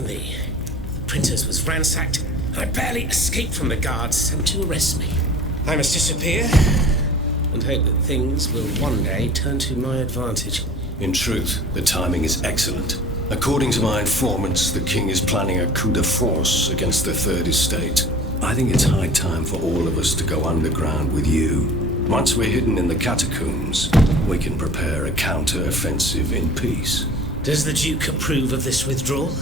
for me. The printers was ransacked. I barely escaped from the guards sent to arrest me. I must disappear and hope that things will one day turn to my advantage. In truth, the timing is excellent. According to my informants, the king is planning a coup de force against the Third Estate. I think it's high time for all of us to go underground with you. Once we're hidden in the catacombs, we can prepare a counter-offensive in peace. Does the Duke approve of this withdrawal?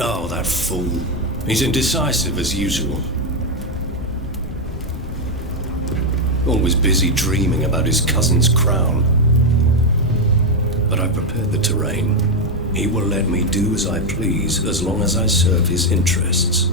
Oh, that fool. He's indecisive as usual. Always busy dreaming about his cousin's crown. But I've prepared the terrain. He will let me do as I please as long as I serve his interests.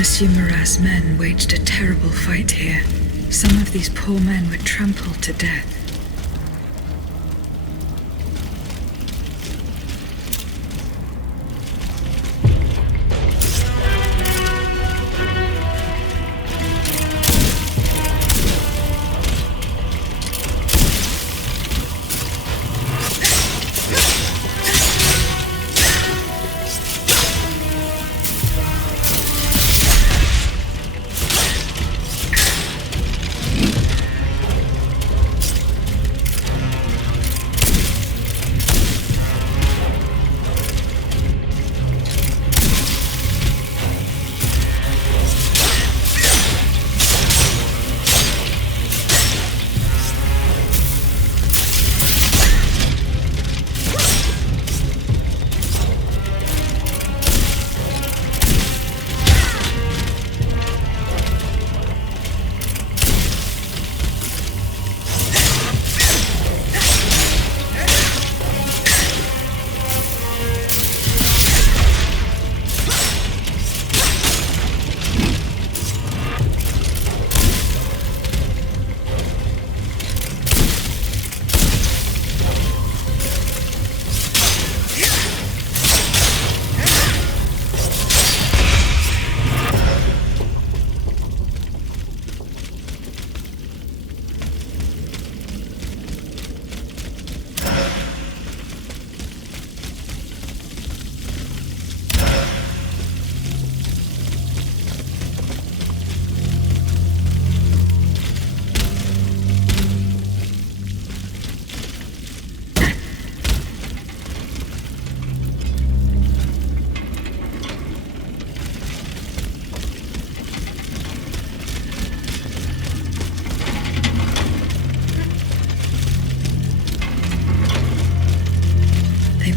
Monsieur Marat's men waged a terrible fight here. Some of these poor men were trampled to death.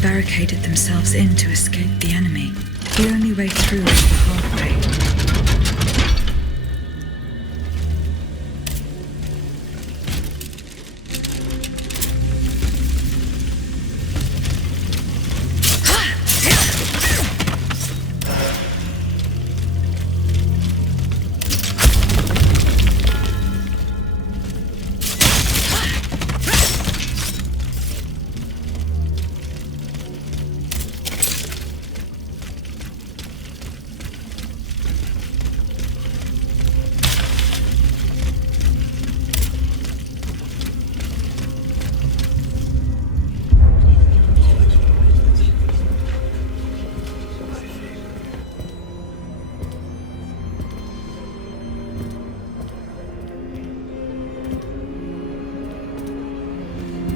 Barricaded themselves in to escape the enemy. The only way through is the hard way.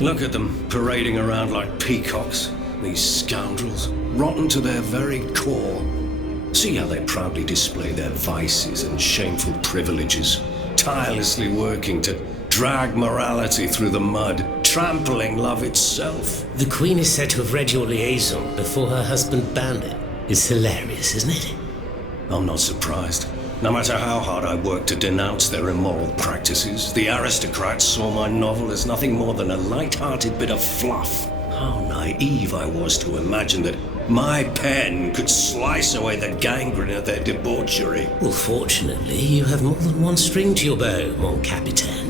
Look at them, parading around like peacocks. These scoundrels, rotten to their very core. See how they proudly display their vices and shameful privileges, tirelessly working to drag morality through the mud, trampling love itself. The Queen is said to have read your liaison before her husband banned it. It's hilarious, isn't it? I'm not surprised. No matter how hard I worked to denounce their immoral practices, the aristocrats saw my novel as nothing more than a light-hearted bit of fluff. How naive I was to imagine that my pen could slice away the gangrene of their debauchery. Well, fortunately, you have more than one string to your bow, mon capitaine.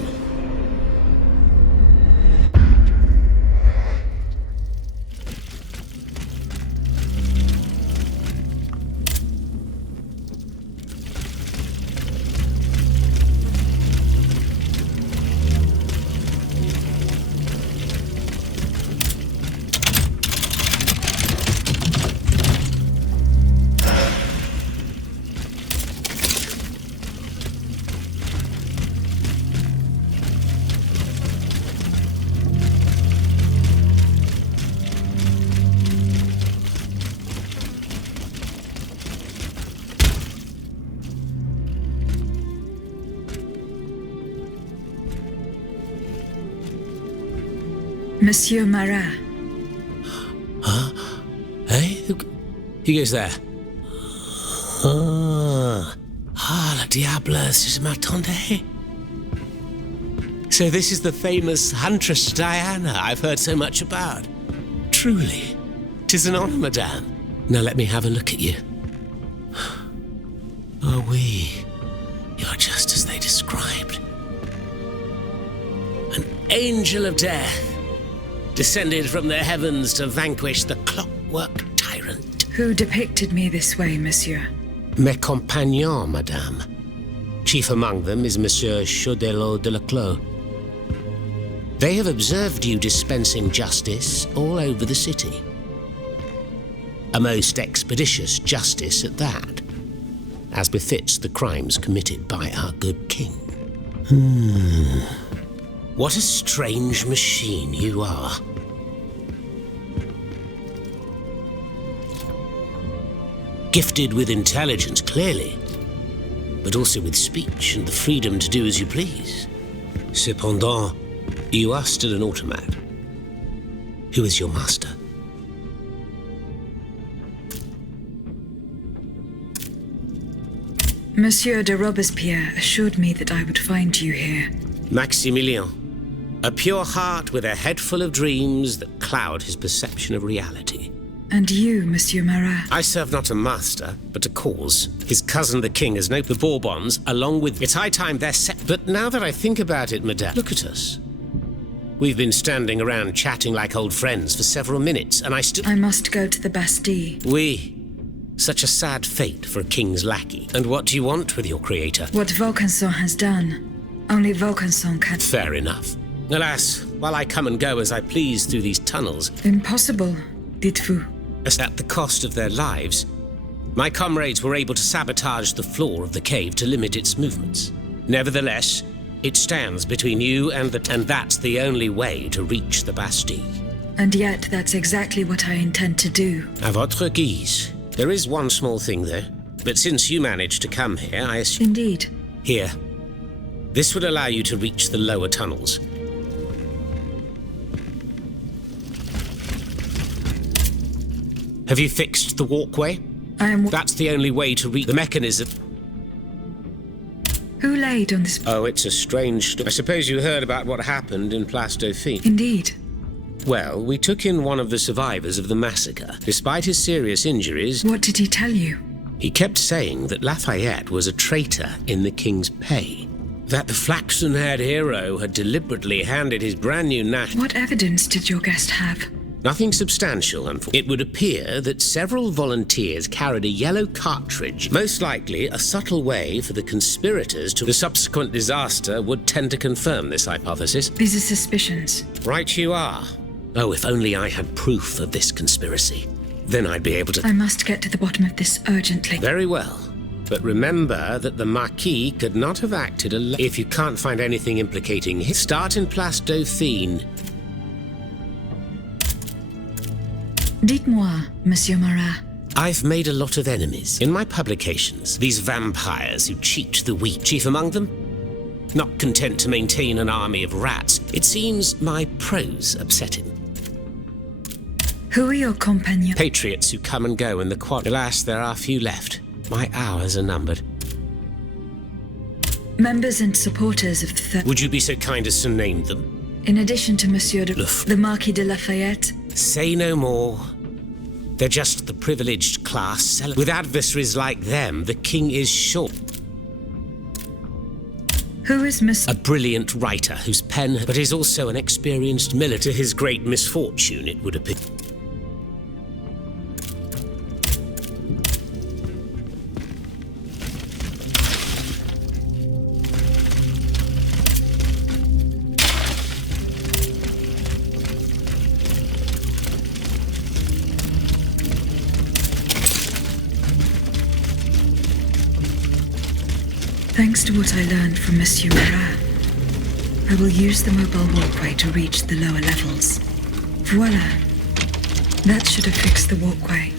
Monsieur Marat. Huh? Hey? Who goes there? La diable, je m'attendais. So this is the famous Huntress Diana I've heard so much about. Truly, 'tis an honor, madame. Now let me have a look at you. Oh, Oui, you're just as they described. An angel of death, descended from the heavens to vanquish the clockwork tyrant. Who depicted me this way, monsieur? Mes compagnons, madame. Chief among them is Monsieur Chaudelot de Leclos. They have observed you dispensing justice all over the city. A most expeditious justice at that, as befits the crimes committed by our good king. What a strange machine you are. Gifted with intelligence, clearly, but also with speech and the freedom to do as you please. Cependant, you are still an automat. Who is your master? Monsieur de Robespierre assured me that I would find you here. Maximilien, a pure heart with a head full of dreams that cloud his perception of reality. And you, Monsieur Marat? I serve not a master, but a cause. His cousin the king has no the Bourbons, along with... It's high time they're set... But now that I think about it, madame, look at us. We've been standing around chatting like old friends for several minutes, and I must go to the Bastille. Oui. Such a sad fate for a king's lackey. And what do you want with your creator? What Vaucanson has done. Only Vaucanson can... Fair enough. Alas, while I come and go as I please through these tunnels... Impossible, dites-vous. At the cost of their lives, my comrades were able to sabotage the floor of the cave to limit its movements. Nevertheless, it stands between you and that's the only way to reach the Bastille. And yet, that's exactly what I intend to do. À votre guise. There is one small thing, though. But since you managed to come here, I assume... Indeed. Here. This would allow you to reach the lower tunnels. Have you fixed the walkway? That's the only way to reach the mechanism. Who laid on this... Oh, it's a strange story. I suppose you heard about what happened in Place Dauphine. Indeed. Well, we took in one of the survivors of the massacre. Despite his serious injuries... What did he tell you? He kept saying that Lafayette was a traitor in the king's pay. That the flaxen-haired hero had deliberately handed his brand new national... What evidence did your guest have? Nothing substantial, unfortunately. It would appear that several volunteers carried a yellow cartridge, most likely a subtle way for the conspirators to... The subsequent disaster would tend to confirm this hypothesis. These are suspicions. Right you are. Oh, if only I had proof of this conspiracy. Then I'd be able to... I must get to the bottom of this urgently. Very well. But remember that the Marquis could not have acted alone. If you can't find anything implicating him, start in Place Dauphine. Dites-moi, Monsieur Marat. I've made a lot of enemies in my publications. These vampires who cheat the weak. Chief among them? Not content to maintain an army of rats, it seems my prose upset him. Who are your companions? Patriots who come and go in the quad. Alas, there are few left. My hours are numbered. Members and supporters of the... Would you be so kind as to name them? In addition to Monsieur the Marquis de Lafayette... Say no more. They're just the privileged class. With adversaries like them, the king is sure. Who is A brilliant writer whose pen, but is also an experienced military. To his great misfortune, it would appear. Thanks to what I learned from Monsieur Marat, I will use the mobile walkway to reach the lower levels. Voila. That should have fixed the walkway.